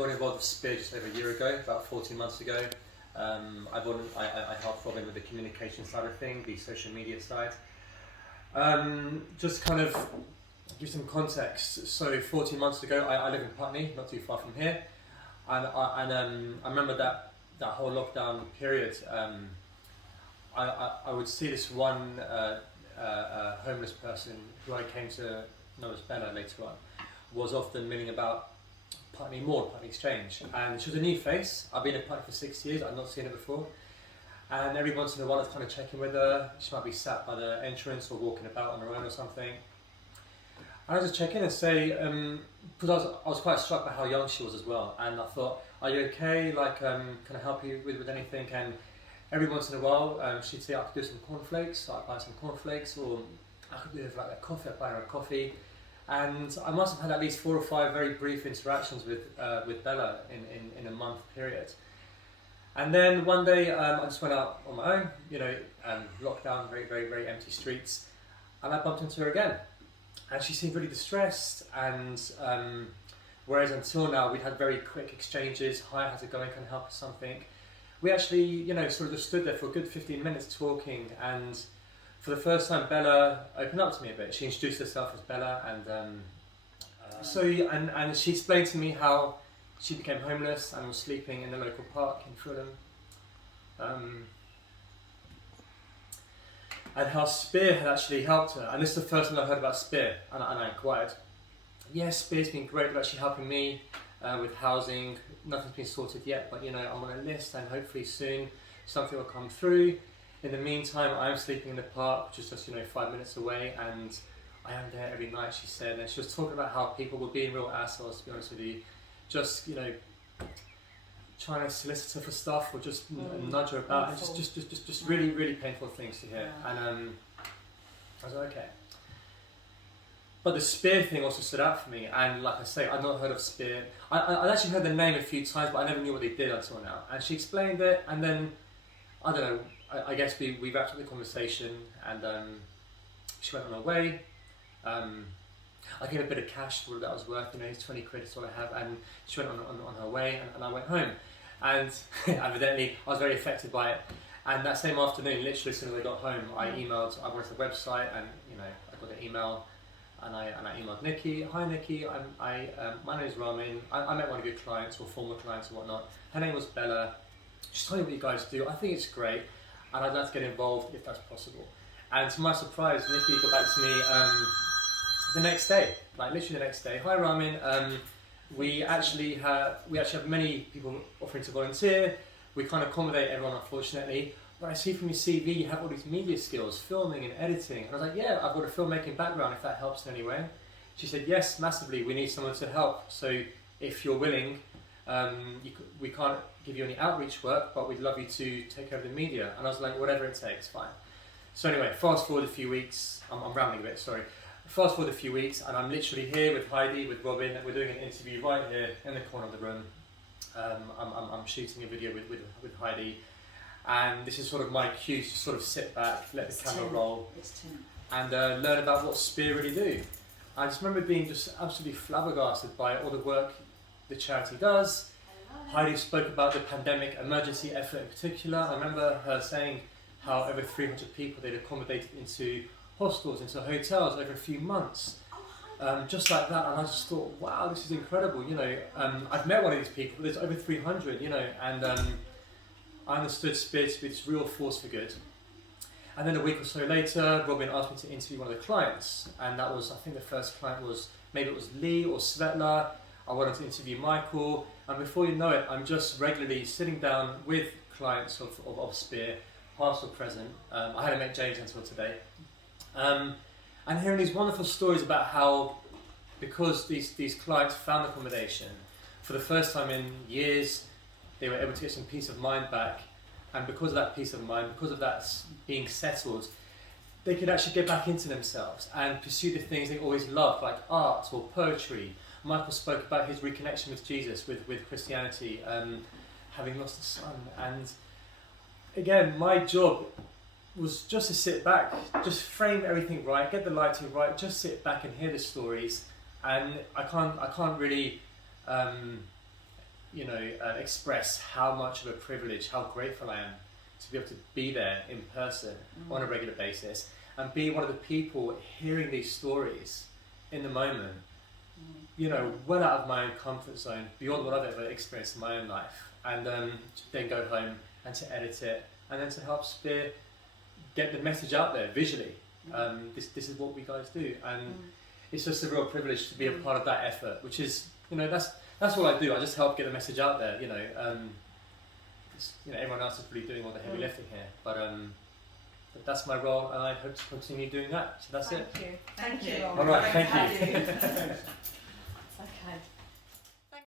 I got involved with Spear just over a year ago, about 14 months ago. I helped Robin with the communication side of things, the social media side. Just kind of give some context. So 14 months ago, I live in Putney, not too far from here, and I remember that whole lockdown period. I would see this one homeless person who I came to know as Bella later on, was often milling about Putney Mall, Putney Exchange, and she was a new face. I've been in Putney for 6 years, I'd not seen her before, and every once in a while I'd kind of check in with her. She might be sat by the entrance or walking about on her own or something, and I just check in and say, because I was quite struck by how young she was as well, and I thought, are you okay, like can I help you with anything? And every once in a while she'd say I could do some cornflakes, so I'd buy some cornflakes, or I could do like a coffee, I'd buy her a coffee. And I must have had at least 4 or 5 very brief interactions with Bella in a month period. And then one day I just went out on my own, lockdown, very, very, very empty streets, and I bumped into her again. And she seemed really distressed, and whereas until now we'd had very quick exchanges, hi, how's it going, can I help with something? We actually, sort of just stood there for a good 15 minutes talking, and for the first time, Bella opened up to me a bit. She introduced herself as Bella, and and she explained to me how she became homeless and was sleeping in the local park in Fulham, and how Spear had actually helped her. And this is the first time I heard about Spear, and I inquired. Yes, Spear's been great with actually helping me with housing. Nothing's been sorted yet, but I'm on a list, and hopefully soon something will come through. In the meantime, I'm sleeping in the park, which is just 5 minutes away, and I am there every night, she said. And she was talking about how people were being real assholes, to be honest with you, just trying to solicit her for stuff, or just nudge her about, and just really, really painful things to hear. Yeah. And I was like, okay. But the Spear thing also stood out for me, and like I say, I'd not heard of Spear. I'd actually heard the name a few times, but I never knew what they did until now. And she explained it, and then I don't know. I guess we wrapped up the conversation, and she went on her way. I gave a bit of cash for what that was worth, 20 quid is all I have, and she went on her way, and I went home. And evidently I was very affected by it. And that same afternoon, literally as soon as I got home, I went to the website, and I got an email, and I emailed Nikki. Hi Nikki, my name is Ramin. I met one of your clients, or former clients, or whatnot. Her name was Bella. Just tell me what you guys do. I think it's great, and I'd like to get involved if that's possible. And to my surprise, Nikki got back to me the next day, like literally the next day. Hi Ramin, we actually have many people offering to volunteer. We can't accommodate everyone, unfortunately, but I see from your CV you have all these media skills, filming and editing. And I was like, yeah, I've got a filmmaking background, if that helps in any way. She said, yes, massively, we need someone to help. So if you're willing, we can't give you any outreach work, but we'd love you to take care of the media. And I was like, whatever it takes, fine. So anyway, fast forward a few weeks, I'm rambling a bit, sorry. Fast forward a few weeks, and I'm literally here with Heidi, with Robin, and we're doing an interview right here in the corner of the room. I'm shooting a video with Heidi, and this is sort of my cue to sort of sit back, let the camera roll, and learn about what Spear really do. I just remember being just absolutely flabbergasted by all the work the charity does. Heidi spoke about the pandemic emergency effort in particular. I remember her saying how over 300 people they'd accommodated into hostels, into hotels over a few months. Just like that, and I just thought, wow, this is incredible. I've met one of these people, but there's over 300, and I understood Spear to be this real force for good. And then a week or so later, Robin asked me to interview one of the clients, and that was, I think the first client was, maybe it was Lee or Svetla. I wanted to interview Michael, and before you know it, I'm just regularly sitting down with clients of Spear, past or present. I hadn't met James until today. And hearing these wonderful stories about how, because these clients found accommodation, for the first time in years, they were able to get some peace of mind back, and because of that peace of mind, because of that being settled, they could actually get back into themselves and pursue the things they always loved, like art or poetry. Michael spoke about his reconnection with Jesus, with Christianity, having lost a son. And again, my job was just to sit back, just frame everything right, get the lighting right, just sit back and hear the stories. And I can't really express how much of a privilege, how grateful I am to be able to be there in person on a regular basis and be one of the people hearing these stories in the moment, well out of my own comfort zone, beyond what I've ever experienced in my own life, and to then go home and to edit it, and then to help Spear get the message out there visually. This is what we guys do, and it's just a real privilege to be a part of that effort, which is, that's what I do. I just help get the message out there. Everyone else is really doing all the heavy lifting here, but that's my role, and I hope to continue doing that. So that's it. Thank you. All right, thank you. Okay.